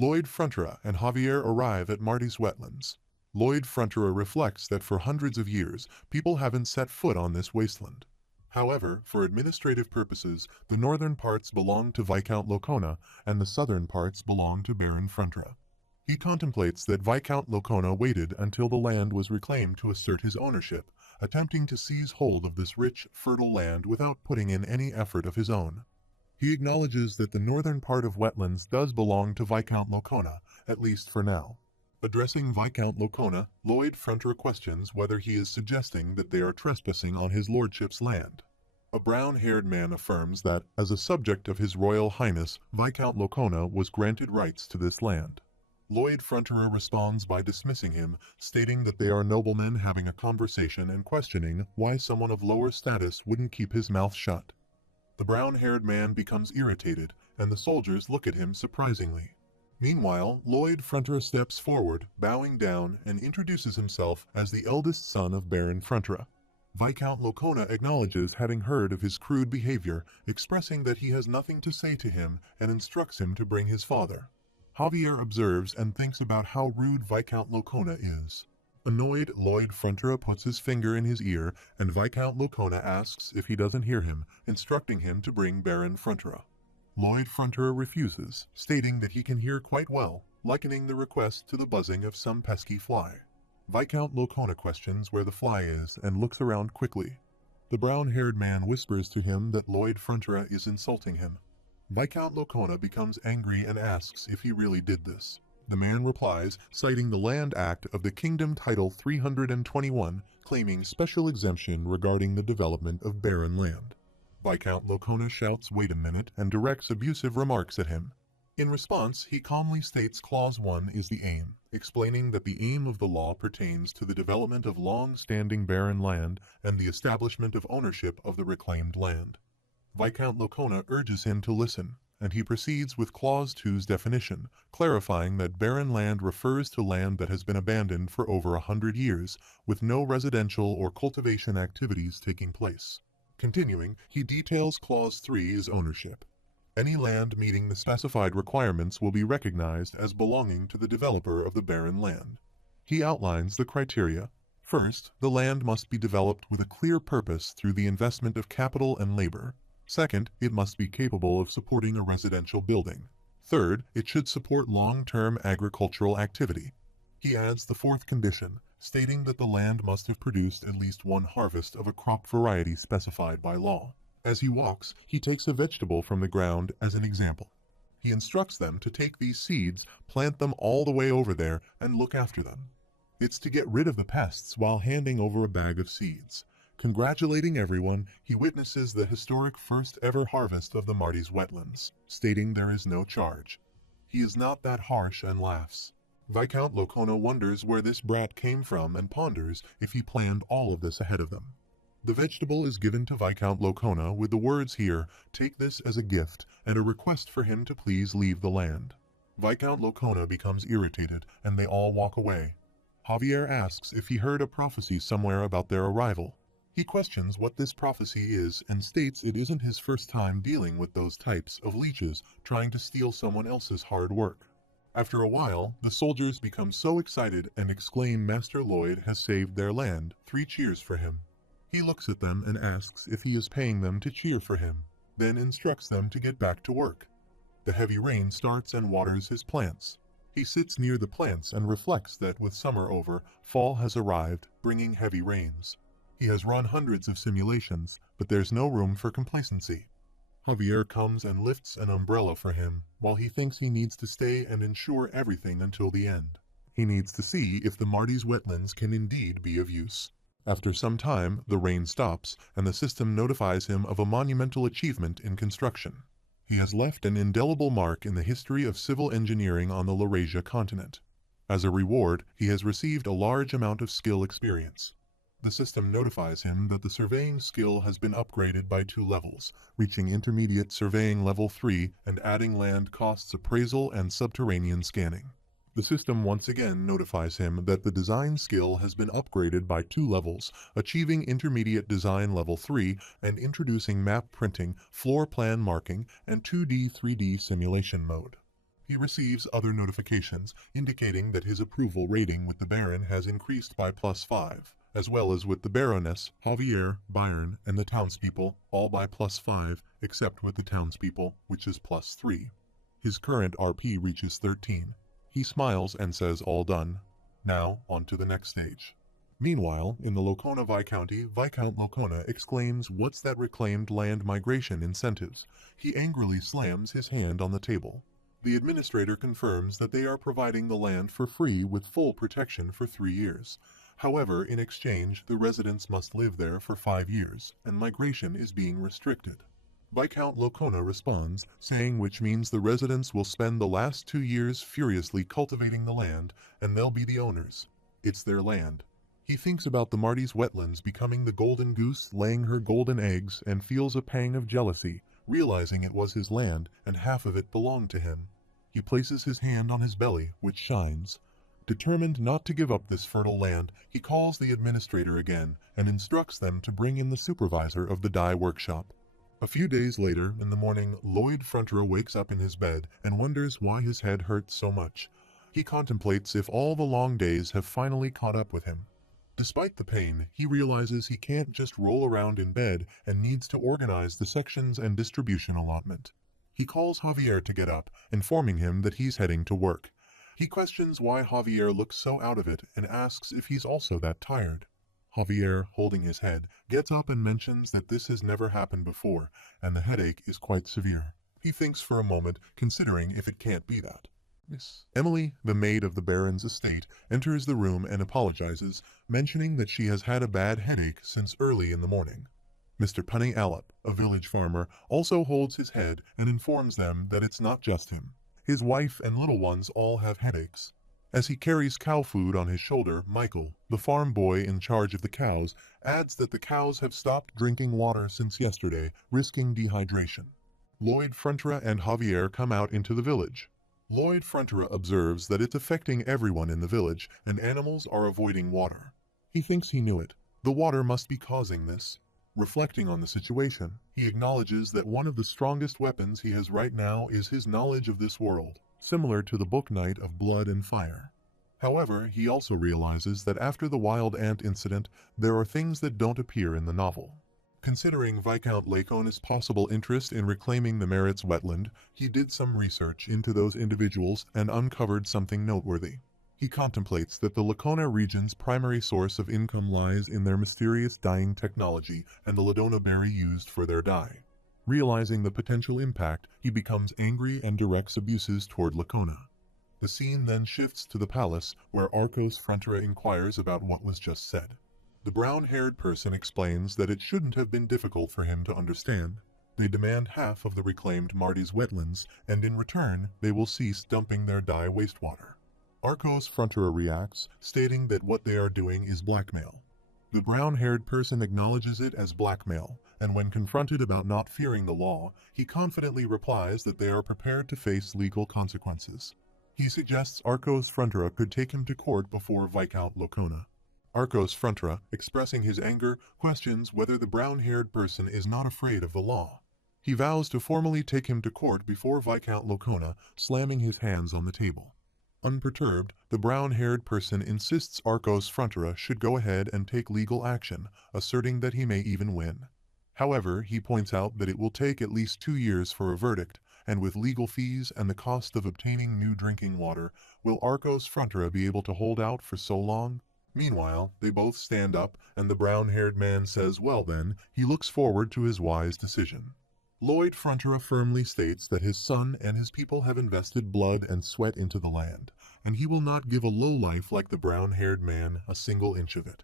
Lloyd Frontera and Javier arrive at Marty's wetlands. Lloyd Frontera reflects that for hundreds of years, people haven't set foot on this wasteland. However, for administrative purposes, the northern parts belong to Viscount Locona and the southern parts belong to Baron Frontera. He contemplates that Viscount Locona waited until the land was reclaimed to assert his ownership, attempting to seize hold of this rich, fertile land without putting in any effort of his own. He acknowledges that the northern part of wetlands does belong to Viscount Locona, at least for now. Addressing Viscount Locona, Lloyd Frontera questions whether he is suggesting that they are trespassing on his lordship's land. A brown-haired man affirms that, as a subject of His Royal Highness, Viscount Locona was granted rights to this land. Lloyd Frontera responds by dismissing him, stating that they are noblemen having a conversation and questioning why someone of lower status wouldn't keep his mouth shut. The brown-haired man becomes irritated, and the soldiers look at him surprisingly. Meanwhile, Lloyd Frontera steps forward, bowing down, and introduces himself as the eldest son of Baron Frontera. Viscount Locona acknowledges having heard of his crude behavior, expressing that he has nothing to say to him and instructs him to bring his father. Javier observes and thinks about how rude Viscount Locona is. Annoyed, Lloyd Frontera puts his finger in his ear, and Viscount Locona asks if he doesn't hear him, instructing him to bring Baron Frontera. Lloyd Frontera refuses, stating that he can hear quite well, likening the request to the buzzing of some pesky fly. Viscount Locona questions where the fly is and looks around quickly. The brown-haired man whispers to him that Lloyd Frontera is insulting him. Viscount Locona becomes angry and asks if he really did this. The man replies, citing the Land Act of the Kingdom Title 321, claiming special exemption regarding the development of barren land. Viscount Locona shouts, "Wait a minute," and directs abusive remarks at him. In response, he calmly states Clause 1 is the aim, explaining that the aim of the law pertains to the development of long-standing barren land and the establishment of ownership of the reclaimed land. Viscount Locona urges him to listen, and he proceeds with Clause 2's definition, clarifying that barren land refers to land that has been abandoned for over 100 years, with no residential or cultivation activities taking place. Continuing, he details Clause 3 is ownership. Any land meeting the specified requirements will be recognized as belonging to the developer of the barren land. He outlines the criteria. First, the land must be developed with a clear purpose through the investment of capital and labor. Second, it must be capable of supporting a residential building. Third, it should support long-term agricultural activity. He adds the fourth condition, stating that the land must have produced at least one harvest of a crop variety specified by law. As he walks, he takes a vegetable from the ground as an example. He instructs them to take these seeds, plant them all the way over there, and look after them. It's to get rid of the pests while handing over a bag of seeds. Congratulating everyone, he witnesses the historic first ever harvest of the Marty's wetlands, stating there is no charge. He is not that harsh and laughs. Viscount Locona wonders where this brat came from and ponders if he planned all of this ahead of them. The vegetable is given to Viscount Locona with the words here, "Take this as a gift," and a request for him to please leave the land. Viscount Locona becomes irritated, and they all walk away. Javier asks if he heard a prophecy somewhere about their arrival. He questions what this prophecy is and states it isn't his first time dealing with those types of leeches trying to steal someone else's hard work. After a while, the soldiers become so excited and exclaim Master Lloyd has saved their land, 3 cheers for him. He looks at them and asks if he is paying them to cheer for him, then instructs them to get back to work. The heavy rain starts and waters his plants. He sits near the plants and reflects that with summer over, fall has arrived, bringing heavy rains. He has run hundreds of simulations, but there's no room for complacency. Javier comes and lifts an umbrella for him, while he thinks he needs to stay and ensure everything until the end. He needs to see if the Marty's wetlands can indeed be of use. After some time, the rain stops, and the system notifies him of a monumental achievement in construction. He has left an indelible mark in the history of civil engineering on the Laurasia continent. As a reward, he has received a large amount of skill experience. The system notifies him that the surveying skill has been upgraded by 2 levels, reaching intermediate surveying level 3 and adding land costs appraisal and subterranean scanning. The system once again notifies him that the design skill has been upgraded by 2 levels, achieving intermediate design level 3 and introducing map printing, floor plan marking, and 2D/3D simulation mode. He receives other notifications indicating that his approval rating with the Baron has increased by +5, as well as with the Baroness, Javier, Byron, and the townspeople, all by +5, except with the townspeople, which is +3. His current RP reaches 13. He smiles and says all done. Now, on to the next stage. Meanwhile, in the Locona Viscounty, Viscount Locona exclaims, "What's that reclaimed land migration incentives?" He angrily slams his hand on the table. The administrator confirms that they are providing the land for free with full protection for 3 years. However, in exchange, the residents must live there for 5 years, and migration is being restricted. Viscount Locona responds, saying which means the residents will spend the last 2 years furiously cultivating the land, and they'll be the owners. It's their land. He thinks about the Marty's wetlands becoming the golden goose laying her golden eggs and feels a pang of jealousy, realizing it was his land and half of it belonged to him. He places his hand on his belly, which shines. Determined not to give up this fertile land, he calls the administrator again and instructs them to bring in the supervisor of the dye workshop. A few days later, in the morning, Lloyd Fronterer wakes up in his bed and wonders why his head hurts so much. He contemplates if all the long days have finally caught up with him. Despite the pain, he realizes he can't just roll around in bed and needs to organize the sections and distribution allotment. He calls Javier to get up, informing him that he's heading to work. He questions why Javier looks so out of it and asks if he's also that tired. Javier, holding his head, gets up and mentions that this has never happened before, and the headache is quite severe. He thinks for a moment, considering if it can't be that. Miss Emily, the maid of the Baron's estate, enters the room and apologizes, mentioning that she has had a bad headache since early in the morning. Mr. Punny Allop, a village farmer, also holds his head and informs them that it's not just him. His wife and little ones all have headaches. As he carries cow food on his shoulder, Michael, the farm boy in charge of the cows, adds that the cows have stopped drinking water since yesterday, risking dehydration. Lloyd Fronterer and Javier come out into the village. Lloyd Fronterer observes that it's affecting everyone in the village and animals are avoiding water. He thinks he knew it. The water must be causing this. Reflecting on the situation, he acknowledges that one of the strongest weapons he has right now is his knowledge of this world, similar to the Book Knight of Blood and Fire. However, he also realizes that after the wild ant incident, there are things that don't appear in the novel. Considering Viscount Lacona's possible interest in reclaiming the Merritt's wetland, he did some research into those individuals and uncovered something noteworthy. He contemplates that the Lacona region's primary source of income lies in their mysterious dyeing technology and the Ladona berry used for their dye. Realizing the potential impact, he becomes angry and directs abuses toward Lacona. The scene then shifts to the palace, where Arcos Fronterer inquires about what was just said. The brown-haired person explains that it shouldn't have been difficult for him to understand. They demand half of the reclaimed Marty's wetlands, and in return, they will cease dumping their dye wastewater. Arcos Fronterer reacts, stating that what they are doing is blackmail. The brown-haired person acknowledges it as blackmail, and when confronted about not fearing the law, he confidently replies that they are prepared to face legal consequences. He suggests Arcos Fronterer could take him to court before Viscount Locona. Arcos Fronterer, expressing his anger, questions whether the brown-haired person is not afraid of the law. He vows to formally take him to court before Viscount Locona, slamming his hands on the table. Unperturbed, the brown-haired person insists Arcos Fronterer should go ahead and take legal action, asserting that he may even win. However, he points out that it will take at least 2 years for a verdict, and with legal fees and the cost of obtaining new drinking water, will Arcos Fronterer be able to hold out for so long? Meanwhile, they both stand up, and the brown-haired man says, well then, he looks forward to his wise decision. Lloyd Fronterer firmly states that his son and his people have invested blood and sweat into the land, and he will not give a lowlife like the brown-haired man a single inch of it.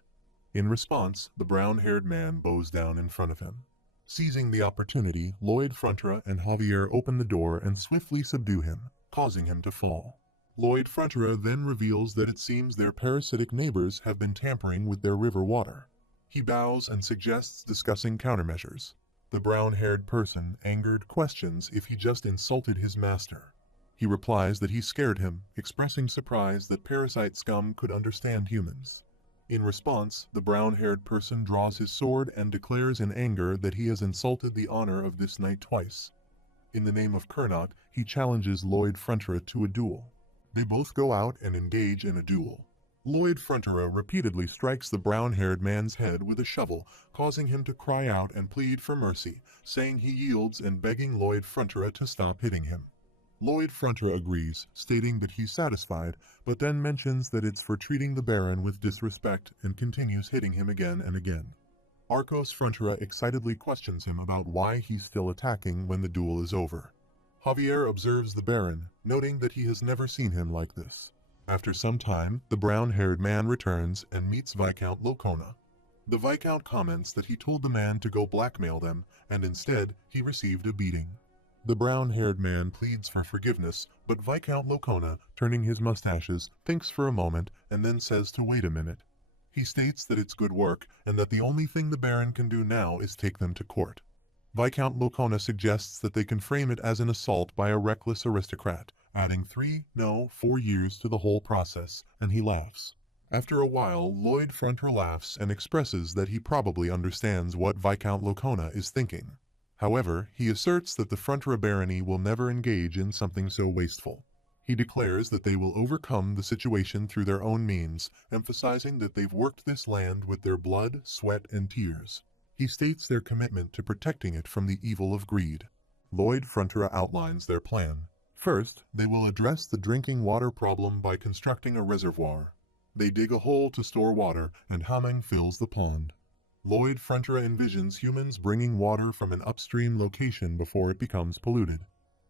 In response, the brown-haired man bows down in front of him. Seizing the opportunity, Lloyd Fronterer and Javier open the door and swiftly subdue him, causing him to fall. Lloyd Fronterer then reveals that it seems their parasitic neighbors have been tampering with their river water. He bows and suggests discussing countermeasures. The brown-haired person, angered, questions if he just insulted his master. He replies that he scared him, expressing surprise that parasite scum could understand humans. In response, the brown-haired person draws his sword and declares in anger that he has insulted the honor of this knight twice. In the name of Kernot, he challenges Lloyd Frontera to a duel. They both go out and engage in a duel. Lloyd Frontera repeatedly strikes the brown-haired man's head with a shovel, causing him to cry out and plead for mercy, saying he yields and begging Lloyd Frontera to stop hitting him. Lloyd Frontera agrees, stating that he's satisfied, but then mentions that it's for treating the Baron with disrespect and continues hitting him again and again. Arcos Frontera excitedly questions him about why he's still attacking when the duel is over. Javier observes the Baron, noting that he has never seen him like this. After some time, the brown-haired man returns and meets Viscount Locona. The Viscount comments that he told the man to go blackmail them, and instead, he received a beating. The brown-haired man pleads for forgiveness, but Viscount Locona, turning his mustaches, thinks for a moment and then says to wait a minute. He states that it's good work and that the only thing the Baron can do now is take them to court. Viscount Locona suggests that they can frame it as an assault by a reckless aristocrat, adding 4 years to the whole process, and he laughs. After a while, Lloyd Frontera laughs and expresses that he probably understands what Viscount Locona is thinking. However, he asserts that the Frontera barony will never engage in something so wasteful. He declares that they will overcome the situation through their own means, emphasizing that they've worked this land with their blood, sweat, and tears. He states their commitment to protecting it from the evil of greed. Lloyd Frontera outlines their plan. First, they will address the drinking water problem by constructing a reservoir. They dig a hole to store water, and Taming fills the pond. Lloyd Frontera envisions humans bringing water from an upstream location before it becomes polluted.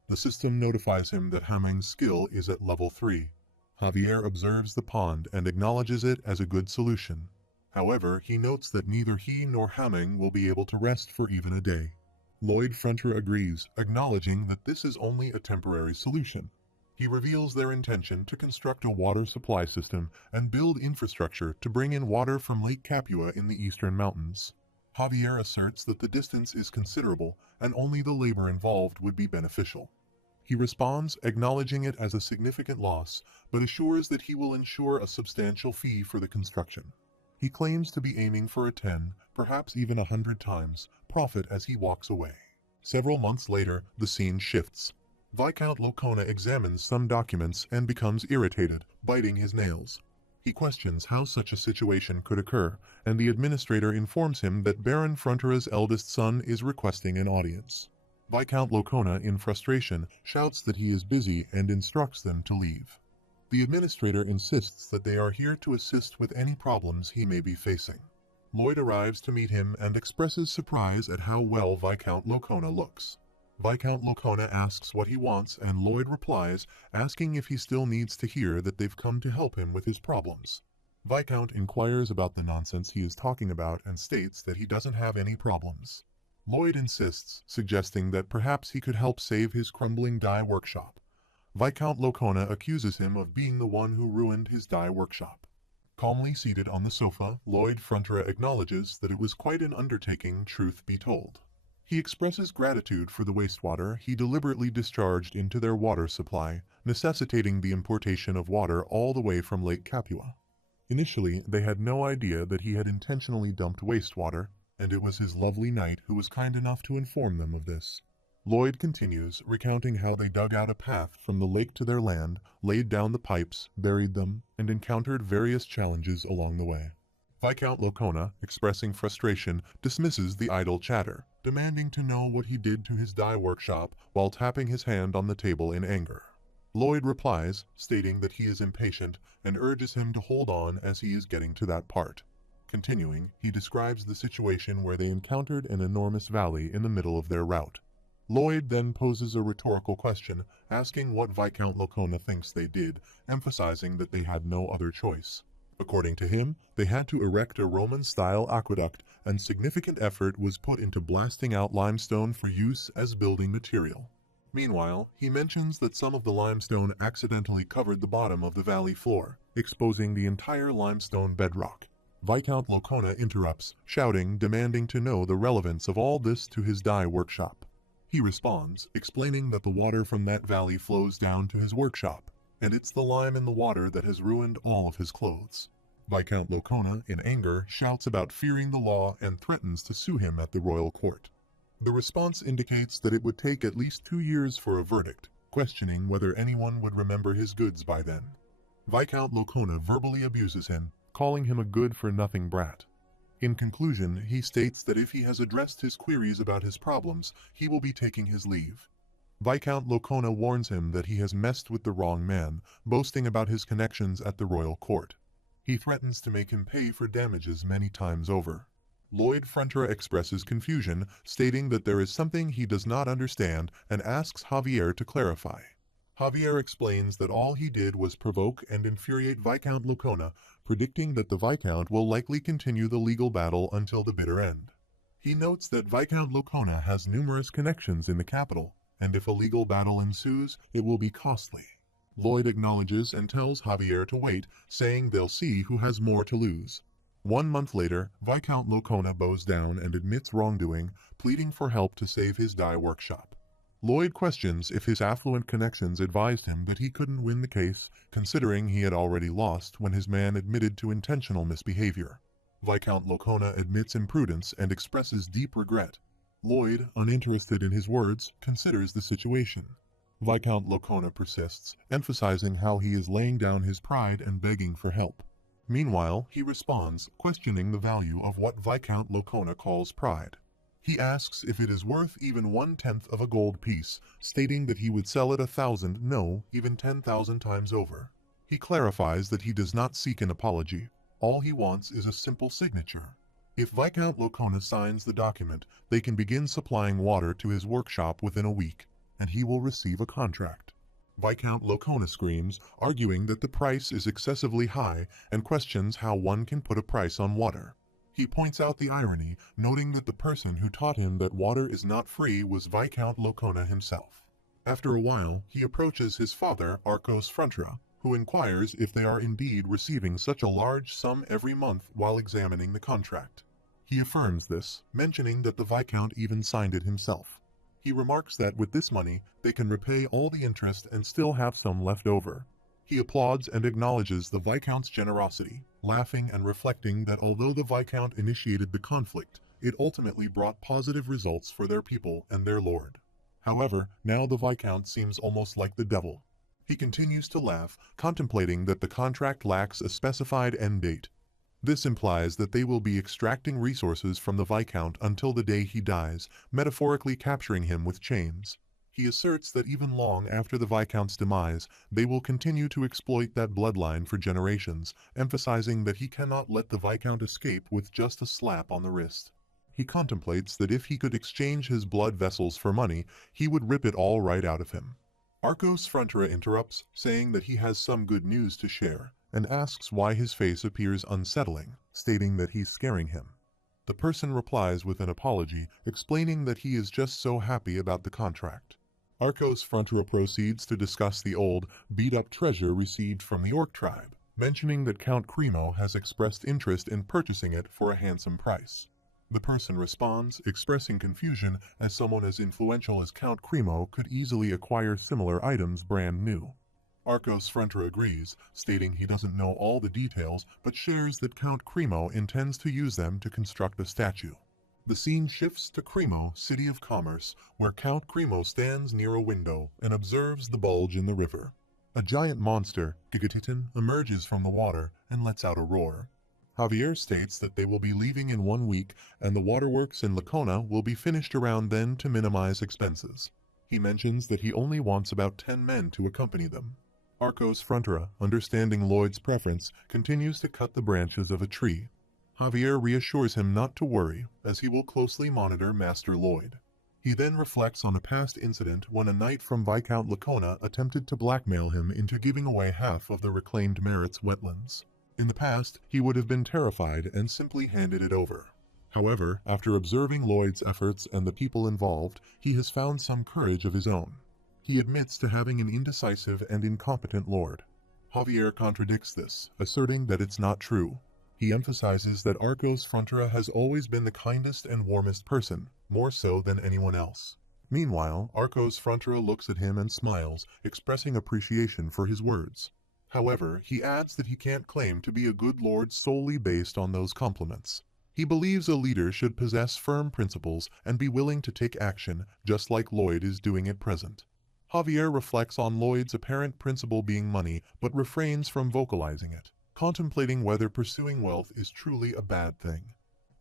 The system notifies him that Taming's skill is at level 3. Javier observes the pond and acknowledges it as a good solution. However, he notes that neither he nor Taming will be able to rest for even a day. Lloyd Frontera agrees, acknowledging that this is only a temporary solution. He reveals their intention to construct a water supply system and build infrastructure to bring in water from Lake Capua in the eastern mountains. Javier asserts that the distance is considerable and only the labor involved would be beneficial. He responds, acknowledging it as a significant loss, but assures that he will ensure a substantial fee for the construction. He claims to be aiming for a 10, perhaps even 100 times, profit as he walks away. Several months later, the scene shifts. Viscount Locona examines some documents and becomes irritated, biting his nails. He questions how such a situation could occur, and the administrator informs him that Baron Frontera's eldest son is requesting an audience. Viscount Locona, in frustration, shouts that he is busy and instructs them to leave. The administrator insists that they are here to assist with any problems he may be facing. Lloyd arrives to meet him and expresses surprise at how well Viscount Locona looks. Viscount Locona asks what he wants, and Lloyd replies, asking if he still needs to hear that they've come to help him with his problems. Viscount inquires about the nonsense he is talking about and states that he doesn't have any problems. Lloyd insists, suggesting that perhaps he could help save his crumbling dye workshop. Viscount Locona accuses him of being the one who ruined his dye workshop. Calmly seated on the sofa, Lloyd Frontera acknowledges that it was quite an undertaking, truth be told. He expresses gratitude for the wastewater he deliberately discharged into their water supply, necessitating the importation of water all the way from Lake Capua. Initially, they had no idea that he had intentionally dumped wastewater, and it was his lovely knight who was kind enough to inform them of this. Lloyd continues, recounting how they dug out a path from the lake to their land, laid down the pipes, buried them, and encountered various challenges along the way. Viscount Locona, expressing frustration, dismisses the idle chatter, demanding to know what he did to his dye workshop while tapping his hand on the table in anger. Lloyd replies, stating that he is impatient and urges him to hold on as he is getting to that part. Continuing, he describes the situation where they encountered an enormous valley in the middle of their route. Lloyd then poses a rhetorical question, asking what Viscount Locona thinks they did, emphasizing that they had no other choice. According to him, they had to erect a Roman-style aqueduct, and significant effort was put into blasting out limestone for use as building material. Meanwhile, he mentions that some of the limestone accidentally covered the bottom of the valley floor, exposing the entire limestone bedrock. Viscount Locona interrupts, shouting, demanding to know the relevance of all this to his dye workshop. He responds, explaining that the water from that valley flows down to his workshop, and it's the lime in the water that has ruined all of his clothes. Viscount Locona, in anger, shouts about fearing the law and threatens to sue him at the royal court. The response indicates that it would take at least 2 years for a verdict, questioning whether anyone would remember his goods by then. Viscount Locona verbally abuses him, calling him a good-for-nothing brat. In conclusion, he states that if he has addressed his queries about his problems, he will be taking his leave. Viscount Locona warns him that he has messed with the wrong man, boasting about his connections at the royal court. He threatens to make him pay for damages many times over. Lloyd Frontier expresses confusion, stating that there is something he does not understand and asks Javier to clarify. Javier explains that all he did was provoke and infuriate Viscount Locona, predicting that the Viscount will likely continue the legal battle until the bitter end. He notes that Viscount Locona has numerous connections in the capital, and if a legal battle ensues, it will be costly. Lloyd acknowledges and tells Javier to wait, saying they'll see who has more to lose. 1 month later, Viscount Locona bows down and admits wrongdoing, pleading for help to save his dye workshop. Lloyd questions if his affluent connections advised him that he couldn't win the case, considering he had already lost when his man admitted to intentional misbehavior. Viscount Locona admits imprudence and expresses deep regret. Lloyd, uninterested in his words, considers the situation. Viscount Locona persists, emphasizing how he is laying down his pride and begging for help. Meanwhile, he responds, questioning the value of what Viscount Locona calls pride. He asks if it is worth even 1/10 of a gold piece, stating that he would sell it 1,000, no, even 10,000 times over. He clarifies that he does not seek an apology. All he wants is a simple signature. If Viscount Locona signs the document, they can begin supplying water to his workshop within a week, and he will receive a contract. Viscount Locona screams, arguing that the price is excessively high and questions how one can put a price on water. He points out the irony, noting that the person who taught him that water is not free was Viscount Locona himself. After a while, he approaches his father, Arcos Frontra, who inquires if they are indeed receiving such a large sum every month while examining the contract. He affirms this, mentioning that the Viscount even signed it himself. He remarks that with this money, they can repay all the interest and still have some left over. He applauds and acknowledges the Viscount's generosity, laughing and reflecting that although the Viscount initiated the conflict, it ultimately brought positive results for their people and their lord. However, now the Viscount seems almost like the devil. He continues to laugh, contemplating that the contract lacks a specified end date. This implies that they will be extracting resources from the Viscount until the day he dies, metaphorically capturing him with chains. He asserts that even long after the Viscount's demise, they will continue to exploit that bloodline for generations, emphasizing that he cannot let the Viscount escape with just a slap on the wrist. He contemplates that if he could exchange his blood vessels for money, he would rip it all right out of him. Arcos Frontier interrupts, saying that he has some good news to share, and asks why his face appears unsettling, stating that he's scaring him. The person replies with an apology, explaining that he is just so happy about the contract. Arcos Frontier proceeds to discuss the old, beat-up treasure received from the Orc tribe, mentioning that Count Cremo has expressed interest in purchasing it for a handsome price. The person responds, expressing confusion as someone as influential as Count Cremo could easily acquire similar items brand new. Arcos Frontier agrees, stating he doesn't know all the details but shares that Count Cremo intends to use them to construct a statue. The scene shifts to Cremo, City of Commerce, where Count Cremo stands near a window and observes the bulge in the river. A giant monster, Gigatitan, emerges from the water and lets out a roar. Javier states that they will be leaving in 1 week and the waterworks in Lacona will be finished around then to minimize expenses. He mentions that he only wants about 10 men to accompany them. Arcos Frontier, understanding Lloyd's preference, continues to cut the branches of a tree. Javier reassures him not to worry, as he will closely monitor Master Lloyd. He then reflects on a past incident when a knight from Viscount Lacona attempted to blackmail him into giving away half of the reclaimed Merit's wetlands. In the past, he would have been terrified and simply handed it over. However, after observing Lloyd's efforts and the people involved, he has found some courage of his own. He admits to having an indecisive and incompetent lord. Javier contradicts this, asserting that it's not true. He emphasizes that Arcos Frontier has always been the kindest and warmest person, more so than anyone else. Meanwhile, Arcos Frontier looks at him and smiles, expressing appreciation for his words. However, he adds that he can't claim to be a good lord solely based on those compliments. He believes a leader should possess firm principles and be willing to take action, just like Lloyd is doing at present. Javier reflects on Lloyd's apparent principle being money, but refrains from vocalizing it, contemplating whether pursuing wealth is truly a bad thing.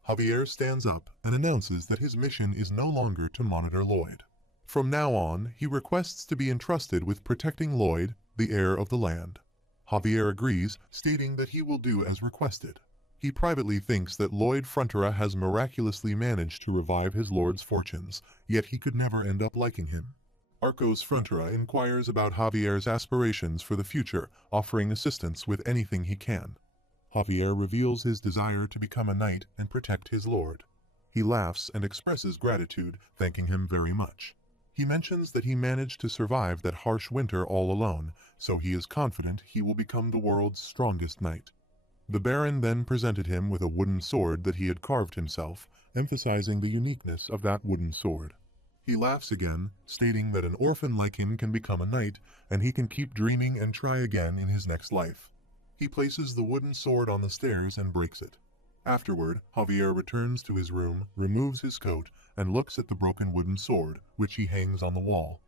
Javier stands up and announces that his mission is no longer to monitor Lloyd. From now on, he requests to be entrusted with protecting Lloyd, the heir of the land. Javier agrees, stating that he will do as requested. He privately thinks that Lloyd Frontera has miraculously managed to revive his lord's fortunes, yet he could never end up liking him. Arcos Frontera inquires about Javier's aspirations for the future, offering assistance with anything he can. Javier reveals his desire to become a knight and protect his lord. He laughs and expresses gratitude, thanking him very much. He mentions that he managed to survive that harsh winter all alone, so he is confident he will become the world's strongest knight. The Baron then presented him with a wooden sword that he had carved himself, emphasizing the uniqueness of that wooden sword. He laughs again, stating that an orphan like him can become a knight, and he can keep dreaming and try again in his next life. He places the wooden sword on the stairs and breaks it. Afterward, Javier returns to his room, removes his coat, and looks at the broken wooden sword, which he hangs on the wall.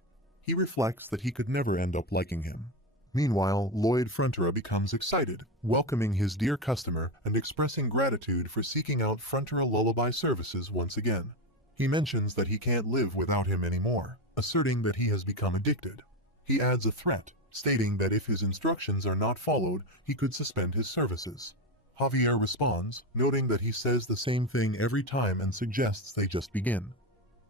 He reflects that he could never end up liking him. Meanwhile, Lloyd Frontera becomes excited, welcoming his dear customer and expressing gratitude for seeking out Frontera Lullaby services once again. He mentions that he can't live without him anymore, asserting that he has become addicted. He adds a threat, stating that if his instructions are not followed, he could suspend his services. Javier responds, noting that he says the same thing every time and suggests they just begin.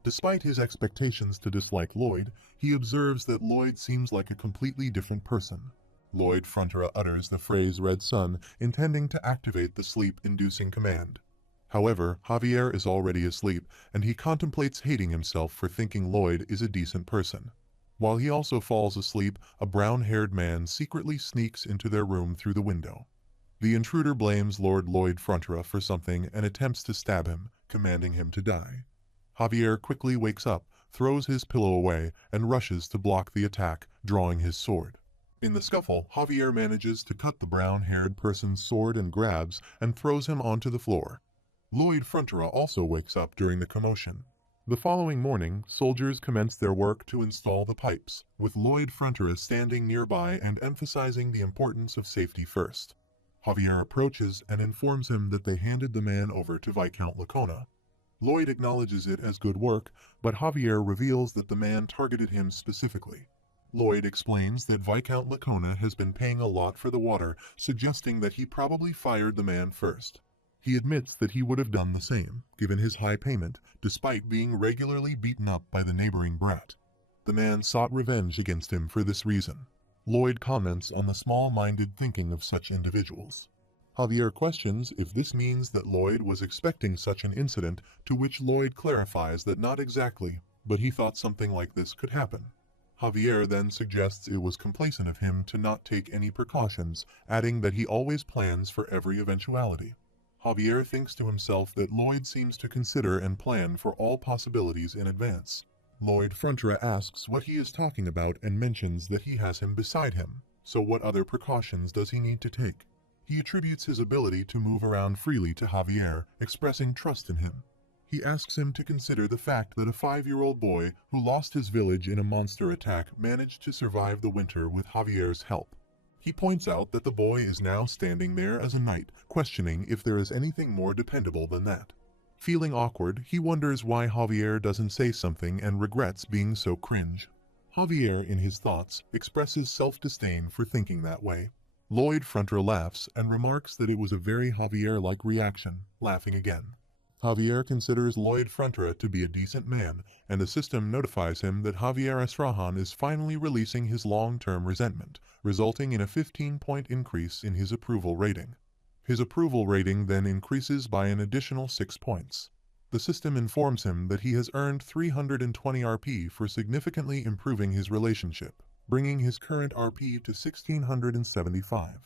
Despite his expectations to dislike Lloyd, he observes that Lloyd seems like a completely different person. Lloyd Frontera utters the phrase Red Sun, intending to activate the sleep-inducing command. However, Javier is already asleep, and he contemplates hating himself for thinking Lloyd is a decent person. While he also falls asleep, a brown-haired man secretly sneaks into their room through the window. The intruder blames Lord Lloyd Frontera for something and attempts to stab him, commanding him to die. Javier quickly wakes up, throws his pillow away, and rushes to block the attack, drawing his sword. In the scuffle, Javier manages to cut the brown-haired person's sword and grabs and throws him onto the floor. Lloyd Frontera also wakes up during the commotion. The following morning, soldiers commence their work to install the pipes, with Lloyd Frontera standing nearby and emphasizing the importance of safety first. Javier approaches and informs him that they handed the man over to Viscount Lacona. Lloyd acknowledges it as good work, but Javier reveals that the man targeted him specifically. Lloyd explains that Viscount Lacona has been paying a lot for the water, suggesting that he probably fired the man first. He admits that he would have done the same, given his high payment, despite being regularly beaten up by the neighboring brat. The man sought revenge against him for this reason. Lloyd comments on the small-minded thinking of such individuals. Javier questions if this means that Lloyd was expecting such an incident, to which Lloyd clarifies that not exactly, but he thought something like this could happen. Javier then suggests it was complacent of him to not take any precautions, adding that he always plans for every eventuality. Javier thinks to himself that Lloyd seems to consider and plan for all possibilities in advance. Lloyd Frontera asks what he is talking about and mentions that he has him beside him, so what other precautions does he need to take? He attributes his ability to move around freely to Javier, expressing trust in him. He asks him to consider the fact that a 5-year-old boy who lost his village in a monster attack managed to survive the winter with Javier's help. He points out that the boy is now standing there as a knight, questioning if there is anything more dependable than that. Feeling awkward, he wonders why Javier doesn't say something and regrets being so cringe. Javier, in his thoughts, expresses self-disdain for thinking that way. Lloyd Frontera laughs and remarks that it was a very Javier-like reaction, laughing again. Javier considers Lloyd Frontera to be a decent man, and the system notifies him that Javier Esrahan is finally releasing his long-term resentment, resulting in a 15-point increase in his approval rating. His approval rating then increases by an additional 6 points. The system informs him that he has earned 320 RP for significantly improving his relationship, bringing his current RP to 1,675.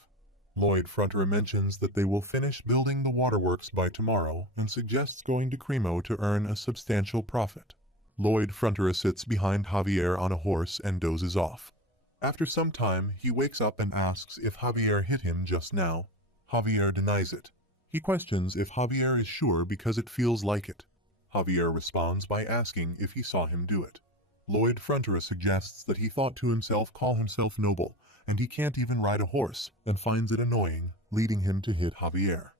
Lloyd Frontera mentions that they will finish building the waterworks by tomorrow and suggests going to Cremo to earn a substantial profit. Lloyd Frontera sits behind Javier on a horse and dozes off. After some time, he wakes up and asks if Javier hit him just now. Javier denies it. He questions if Javier is sure because it feels like it. Javier responds by asking if he saw him do it. Lloyd Frontera suggests that he thought to himself call himself noble, and he can't even ride a horse, and finds it annoying, leading him to hit Javier.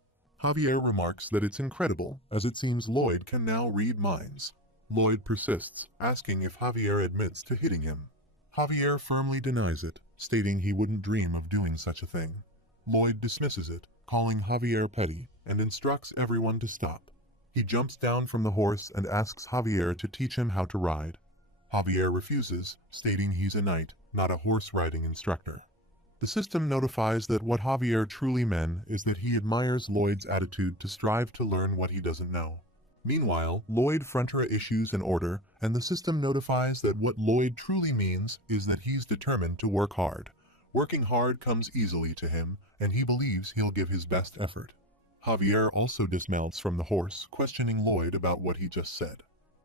Javier remarks that it's incredible, as it seems Lloyd can now read minds. Lloyd persists, asking if Javier admits to hitting him. Javier firmly denies it, stating he wouldn't dream of doing such a thing. Lloyd dismisses it, calling Javier petty, and instructs everyone to stop. He jumps down from the horse and asks Javier to teach him how to ride. Javier refuses, stating he's a knight, not a horse-riding instructor. The system notifies that what Javier truly meant is that he admires Lloyd's attitude to strive to learn what he doesn't know. Meanwhile, Lloyd Frontera issues an order, and the system notifies that what Lloyd truly means is that he's determined to work hard. Working hard comes easily to him, and he believes he'll give his best effort. Javier also dismounts from the horse, questioning Lloyd about what he just said.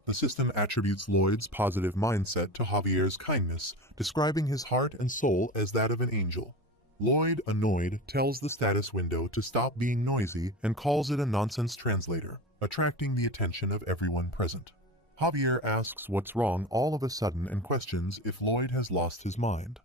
The system attributes Lloyd's positive mindset to Javier's kindness, describing his heart and soul as that of an angel. Lloyd, annoyed, tells the status window to stop being noisy and calls it a nonsense translator, attracting the attention of everyone present. Javier asks what's wrong all of a sudden and questions if Lloyd has lost his mind.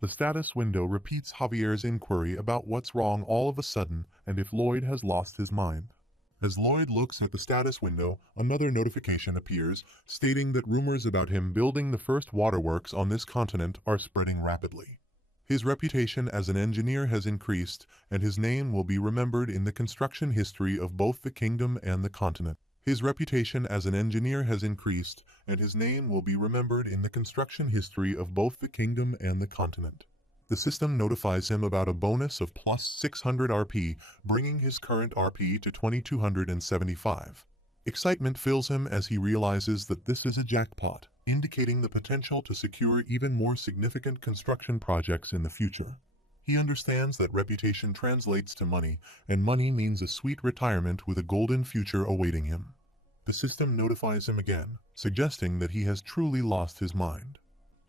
The status window repeats Javier's inquiry about what's wrong all of a sudden and if Lloyd has lost his mind. As Lloyd looks at the status window, another notification appears, stating that rumors about him building the first waterworks on this continent are spreading rapidly. His reputation as an engineer has increased, and his name will be remembered in the construction history of both the kingdom and the continent. His reputation as an engineer has increased, and his name will be remembered in the construction history of both the kingdom and the continent. The system notifies him about a bonus of plus 600 RP, bringing his current RP to 2275. Excitement fills him as he realizes that this is a jackpot, indicating the potential to secure even more significant construction projects in the future. He understands that reputation translates to money, and money means a sweet retirement with a golden future awaiting him. The system notifies him again, suggesting that he has truly lost his mind.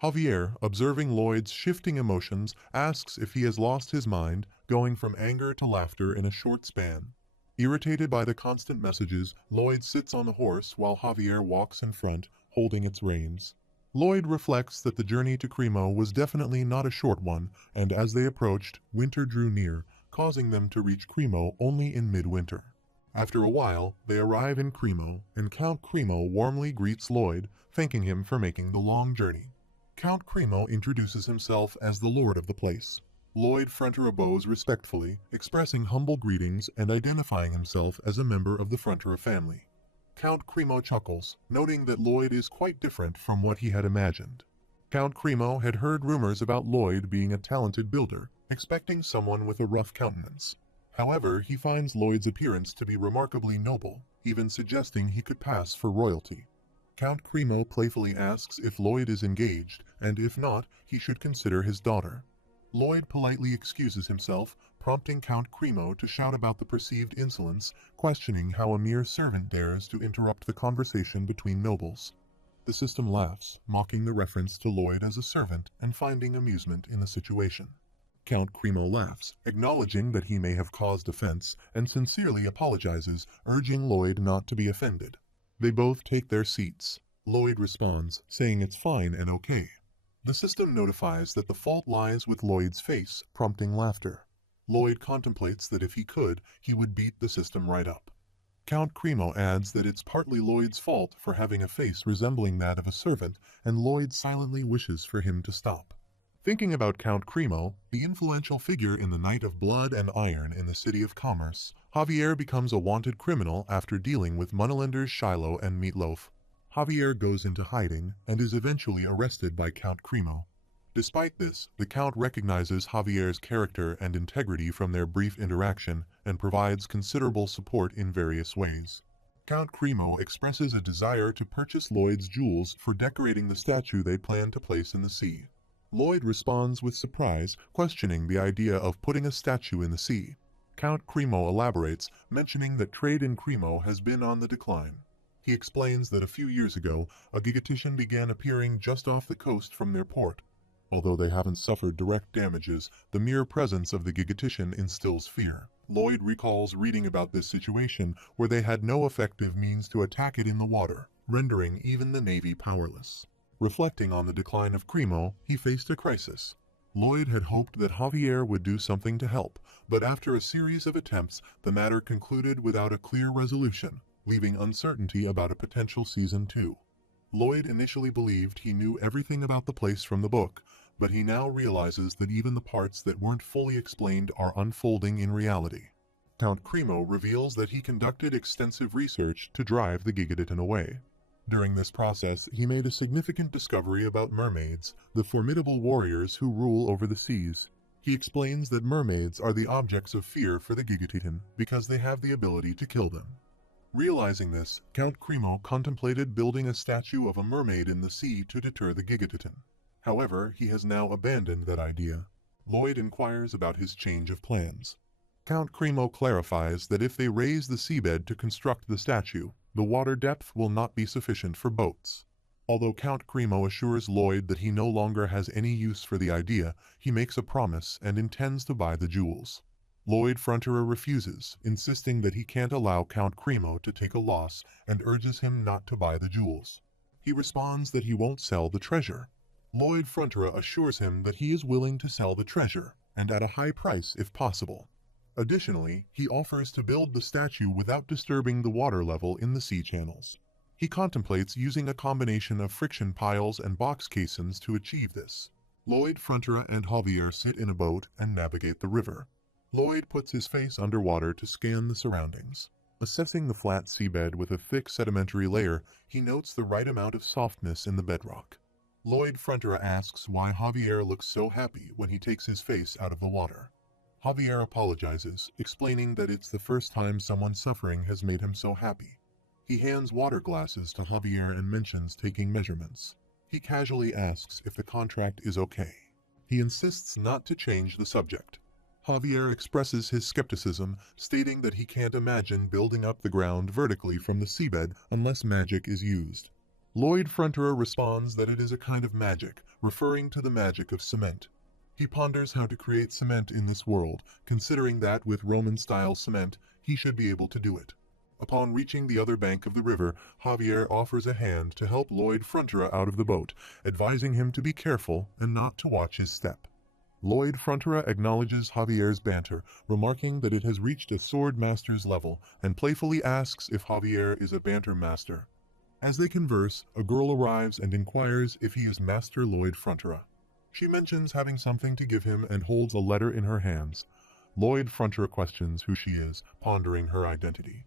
Javier, observing Lloyd's shifting emotions, asks if he has lost his mind, going from anger to laughter in a short span. Irritated by the constant messages, Lloyd sits on the horse while Javier walks in front, holding its reins. Lloyd reflects that the journey to Cremo was definitely not a short one, and as they approached, winter drew near, causing them to reach Cremo only in midwinter. After a while, they arrive in Cremo, and Count Cremo warmly greets Lloyd, thanking him for making the long journey. Count Cremo introduces himself as the lord of the place. Lloyd Frontera bows respectfully, expressing humble greetings and identifying himself as a member of the Frontera family. Count Cremo chuckles, noting that Lloyd is quite different from what he had imagined. Count Cremo had heard rumors about Lloyd being a talented builder, expecting someone with a rough countenance. However, he finds Lloyd's appearance to be remarkably noble, even suggesting he could pass for royalty. Count Cremo playfully asks if Lloyd is engaged, and if not, he should consider his daughter. Lloyd politely excuses himself, prompting Count Cremo to shout about the perceived insolence, questioning how a mere servant dares to interrupt the conversation between nobles. The system laughs, mocking the reference to Lloyd as a servant and finding amusement in the situation. Count Cremo laughs, acknowledging that he may have caused offense, and sincerely apologizes, urging Lloyd not to be offended. They both take their seats. Lloyd responds, saying it's fine and okay. The system notifies that the fault lies with Lloyd's face, prompting laughter. Lloyd contemplates that if he could, he would beat the system right up. Count Cremo adds that it's partly Lloyd's fault for having a face resembling that of a servant, and Lloyd silently wishes for him to stop. Thinking about Count Cremo, the influential figure in the Night of Blood and Iron in the City of Commerce, Javier becomes a wanted criminal after dealing with moneylenders Shiloh and Meatloaf. Javier goes into hiding and is eventually arrested by Count Cremo. Despite this, the Count recognizes Javier's character and integrity from their brief interaction and provides considerable support in various ways. Count Cremo expresses a desire to purchase Lloyd's jewels for decorating the statue they plan to place in the sea. Lloyd responds with surprise, questioning the idea of putting a statue in the sea. Count Cremo elaborates, mentioning that trade in Cremo has been on the decline. He explains that a few years ago, a gigantician began appearing just off the coast from their port. Although they haven't suffered direct damages, the mere presence of the gigantician instills fear, Lloyd recalls reading about this situation where they had no effective means to attack it in the water, rendering even the Navy powerless. Reflecting on the decline of Cremo, he faced a crisis. Lloyd had hoped that Javier would do something to help, but after a series of attempts, the matter concluded without a clear resolution, leaving uncertainty about a potential Season 2. Lloyd initially believed he knew everything about the place from the book, but he now realizes that even the parts that weren't fully explained are unfolding in reality. Count Cremo reveals that he conducted extensive research to drive the Gigaditten away. During this process, he made a significant discovery about mermaids, the formidable warriors who rule over the seas. He explains that mermaids are the objects of fear for the Gigaditten because they have the ability to kill them. Realizing this, Count Cremo contemplated building a statue of a mermaid in the sea to deter the Gigaditten. However, he has now abandoned that idea. Lloyd inquires about his change of plans. Count Cremo clarifies that if they raise the seabed to construct the statue, the water depth will not be sufficient for boats. Although Count Cremo assures Lloyd that he no longer has any use for the idea, he makes a promise and intends to buy the jewels. Lloyd Fronterer refuses, insisting that he can't allow Count Cremo to take a loss and urges him not to buy the jewels. He responds that he won't sell the treasure. Lloyd Fronterer assures him that he is willing to sell the treasure, and at a high price if possible. Additionally, he offers to build the statue without disturbing the water level in the sea channels. He contemplates using a combination of friction piles and box caissons to achieve this. Lloyd Fronterer and Javier sit in a boat and navigate the river. Lloyd puts his face underwater to scan the surroundings. Assessing the flat seabed with a thick sedimentary layer, he notes the right amount of softness in the bedrock. Lloyd Fronterer asks why Javier looks so happy when he takes his face out of the water. Javier apologizes, explaining that it's the first time someone suffering has made him so happy. He hands water glasses to Javier and mentions taking measurements. He casually asks if the contract is okay. He insists not to change the subject. Javier expresses his skepticism, stating that he can't imagine building up the ground vertically from the seabed unless magic is used. Lloyd Fronterer responds that it is a kind of magic, referring to the magic of cement. He ponders how to create cement in this world, considering that with Roman-style cement, he should be able to do it. Upon reaching the other bank of the river, Javier offers a hand to help Lloyd Fronterer out of the boat, advising him to be careful and not to watch his step. Lloyd Fronterer acknowledges Javier's banter, remarking that it has reached a sword master's level, and playfully asks if Javier is a banter master. As they converse, a girl arrives and inquires if he is Master Lloyd Fronterer. She mentions having something to give him and holds a letter in her hands. Lloyd Fronterer questions who she is, pondering her identity.